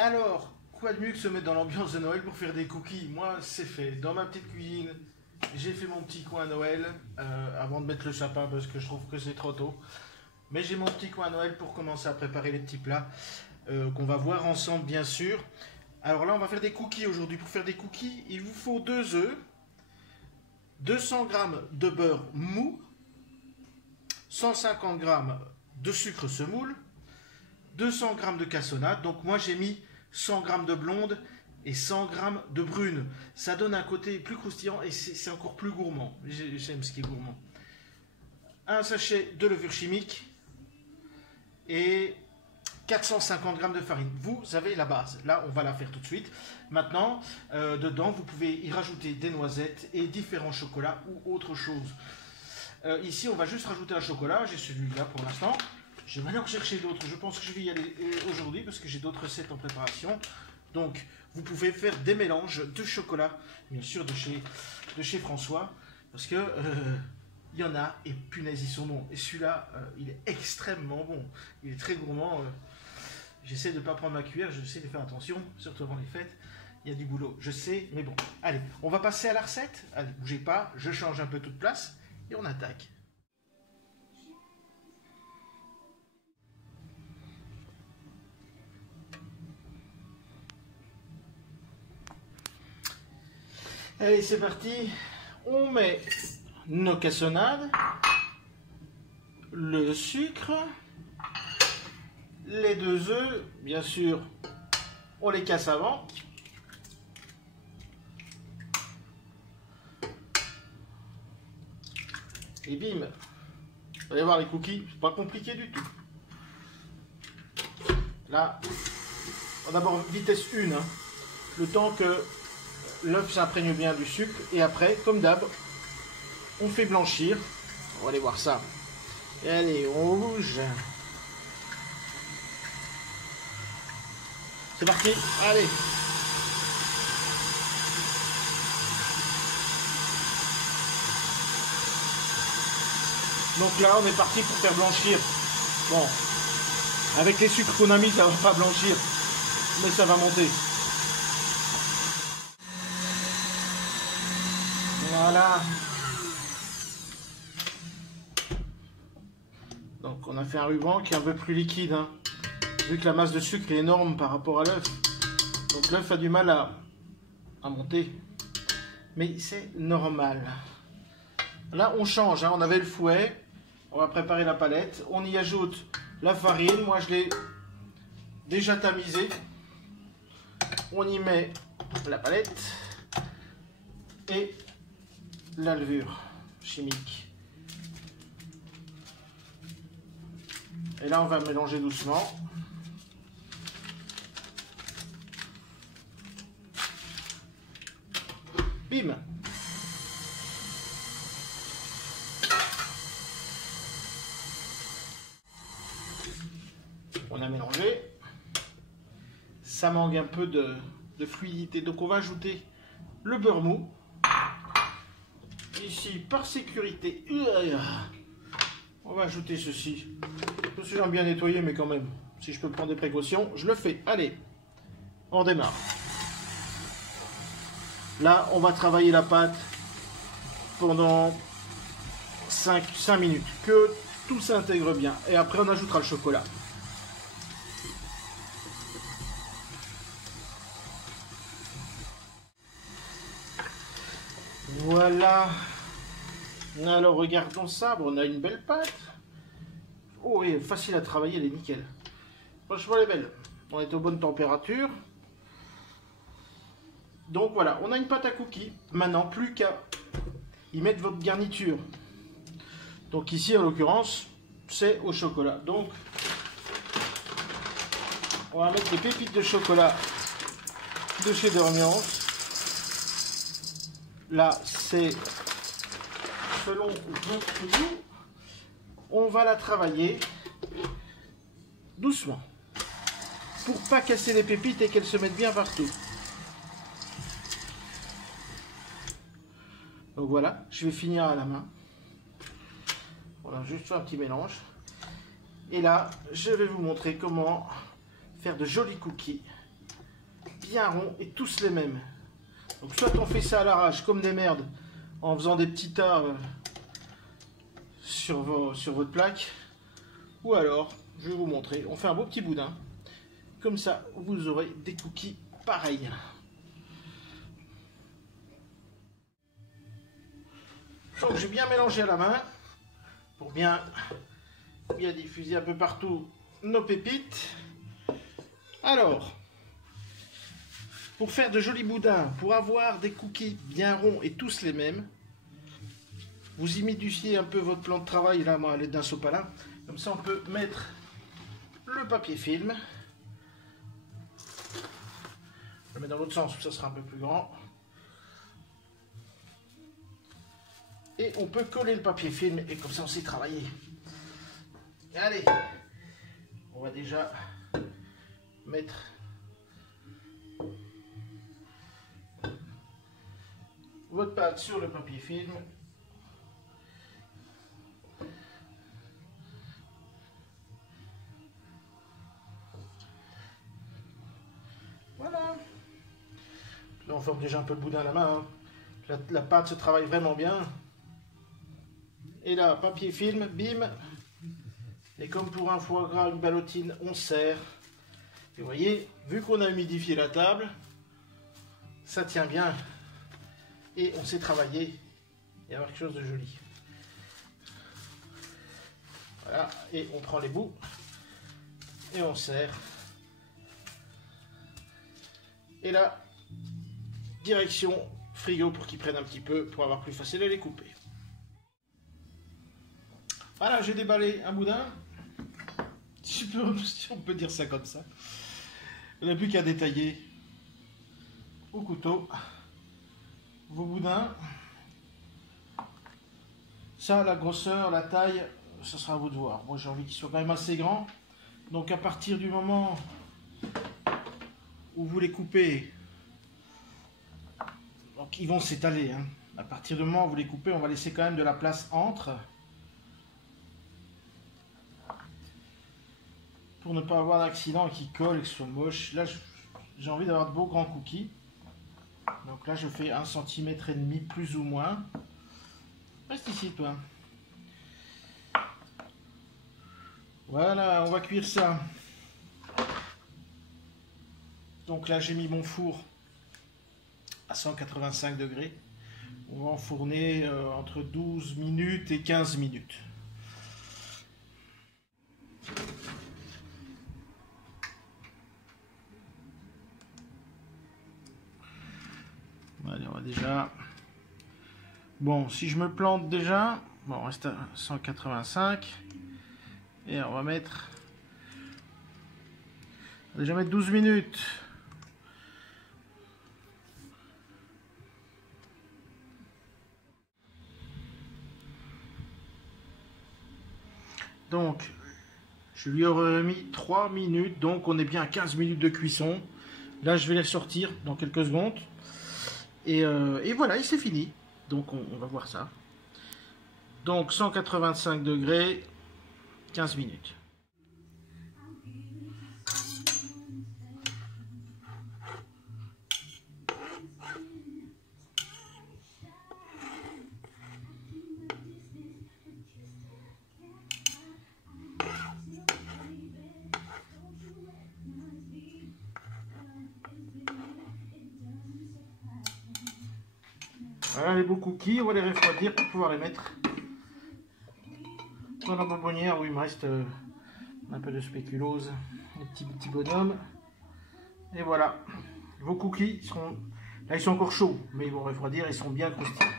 Alors, quoi de mieux que se mettre dans l'ambiance de Noël pour faire des cookies? Moi, c'est fait. Dans ma petite cuisine, j'ai fait mon petit coin à Noël avant de mettre le sapin parce que je trouve que c'est trop tôt. Mais j'ai mon petit coin à Noël pour commencer à préparer les petits plats qu'on va voir ensemble, bien sûr. Alors là, on va faire des cookies aujourd'hui. Pour faire des cookies, il vous faut 2 œufs, 200 g de beurre mou, 150 g de sucre semoule, 200 g de cassonade. Donc moi, j'ai mis 100 g de blonde et 100 g de brune. Ça donne un côté plus croustillant et c'est encore plus gourmand. J'aime ce qui est gourmand. Un sachet de levure chimique et 450 g de farine. Vous avez la base. Là, on va la faire tout de suite. Maintenant, dedans, vous pouvez y rajouter des noisettes et différents chocolats ou autre chose. Ici, on va juste rajouter un chocolat. J'ai celui-là pour l'instant. Je vais maintenant chercher d'autres. Je pense que je vais y aller aujourd'hui parce que j'ai d'autres recettes en préparation. Donc, vous pouvez faire des mélanges de chocolat, bien sûr, de chez François. Parce que il y en a, et punaise, ils sont bons. Et celui-là, il est extrêmement bon. Il est très gourmand. J'essaie de ne pas prendre ma cuillère, j'essaie de faire attention, surtout avant les fêtes. Il y a du boulot, je sais, mais bon. Allez, on va passer à la recette. Allez, bougez pas, je change un peu toute place et on attaque. Allez, c'est parti. On met nos cassonades, le sucre, les 2 œufs, bien sûr, on les casse avant. Et bim, vous allez voir les cookies, c'est pas compliqué du tout. Là, d'abord vitesse 1, hein, le temps que l'œuf s'imprègne bien du sucre. Et après, comme d'hab, on fait blanchir. On va aller voir ça. Et allez, on bouge. C'est parti, allez. Donc là, on est parti pour faire blanchir. Bon, avec les sucres qu'on a mis, ça va pas blanchir, mais ça va monter. Voilà. Donc on a fait un ruban qui est un peu plus liquide, hein, vu que la masse de sucre est énorme par rapport à l'œuf. Donc l'œuf a du mal à monter. Mais c'est normal. Là on change, hein, on avait le fouet. On va préparer la palette. On y ajoute la farine. Moi je l'ai déjà tamisée. On y met la palette et la levure chimique. Et là, on va mélanger doucement. Bim! On a mélangé. Ça manque un peu de fluidité. Donc, on va ajouter le beurre mou. Ici, par sécurité, on va ajouter ceci. Ceci, j'aime bien nettoyer, mais quand même, si je peux prendre des précautions, je le fais. Allez, on démarre. Là, on va travailler la pâte pendant 5 minutes, que tout s'intègre bien. Et après, on ajoutera le chocolat. Voilà. Alors regardons ça, bon, on a une belle pâte. Oh, et facile à travailler, elle est nickel. Franchement, elle est belle. On est aux bonnes températures. Donc voilà, on a une pâte à cookies. Maintenant, plus qu'à y mettre votre garniture. Donc ici, en l'occurrence, c'est au chocolat. Donc, on va mettre des pépites de chocolat de chez Dormiance. Là, c'est selon votre goût. On va la travailler doucement pour pas casser les pépites et qu'elles se mettent bien partout. Donc voilà, je vais finir à la main. Voilà, juste un petit mélange. Et là, je vais vous montrer comment faire de jolis cookies bien ronds et tous les mêmes. Donc soit on fait ça à l'arrache comme des merdes en faisant des petits tas sur votre plaque, ou alors je vais vous montrer, on fait un beau petit boudin. Comme ça, vous aurez des cookies pareils. Donc j'ai bien mélangé à la main pour bien diffuser un peu partout nos pépites. Alors, pour faire de jolis boudins, pour avoir des cookies bien ronds et tous les mêmes, vous humidifiez un peu votre plan de travail là, moi, à l'aide d'un sopalin. Comme ça, on peut mettre le papier film. Je le mets dans l'autre sens, ça sera un peu plus grand. Et on peut coller le papier film et comme ça, on sait travailler. Allez, on va déjà mettre votre pâte sur le papier film. Voilà. Là, on forme déjà un peu le boudin à la main. Hein. La pâte se travaille vraiment bien. Et là, papier film, bim. Et comme pour un foie gras, une ballotine, on serre. Et vous voyez, vu qu'on a humidifié la table, ça tient bien. Et on sait travailler et avoir quelque chose de joli. Voilà, et on prend les bouts et on serre. Et là, direction frigo pour qu'ils prennent un petit peu, pour avoir plus facile à les couper. Voilà, j'ai déballé un boudin. Si on peut dire ça comme ça. Il n'y a plus qu'à détailler au couteau vos boudins. Ça, la grosseur, la taille, ça sera à vous de voir. Moi, j'ai envie qu'ils soient quand même assez grands. Donc, à partir du moment où vous les coupez, donc ils vont s'étaler. Hein. À partir du moment où vous les coupez, on va laisser quand même de la place entre. Pour ne pas avoir d'accident qui colle et qui soit moche. Là, j'ai envie d'avoir de beaux grands cookies. Donc là, je fais 1,5 cm plus ou moins. Reste ici, toi. Voilà, on va cuire ça. Donc là, j'ai mis mon four à 185 degrés. On va enfourner entre 12 minutes et 15 minutes. Allez, on va déjà... Bon, si je me plante déjà, bon, on reste à 185. Et on va mettre... On va déjà mettre 12 minutes. Donc, je lui aurais mis 3 minutes. Donc, on est bien à 15 minutes de cuisson. Là, je vais les sortir dans quelques secondes. Et voilà, et c'est fini. Donc on va voir ça. Donc 185 degrés, 15 minutes. Voilà les beaux cookies, on va les refroidir pour pouvoir les mettre dans la bonbonnière où il me reste un peu de spéculose, les petits bonhommes. Et voilà, vos cookies seront, là ils sont encore chauds, mais ils vont refroidir, ils sont bien croustillants.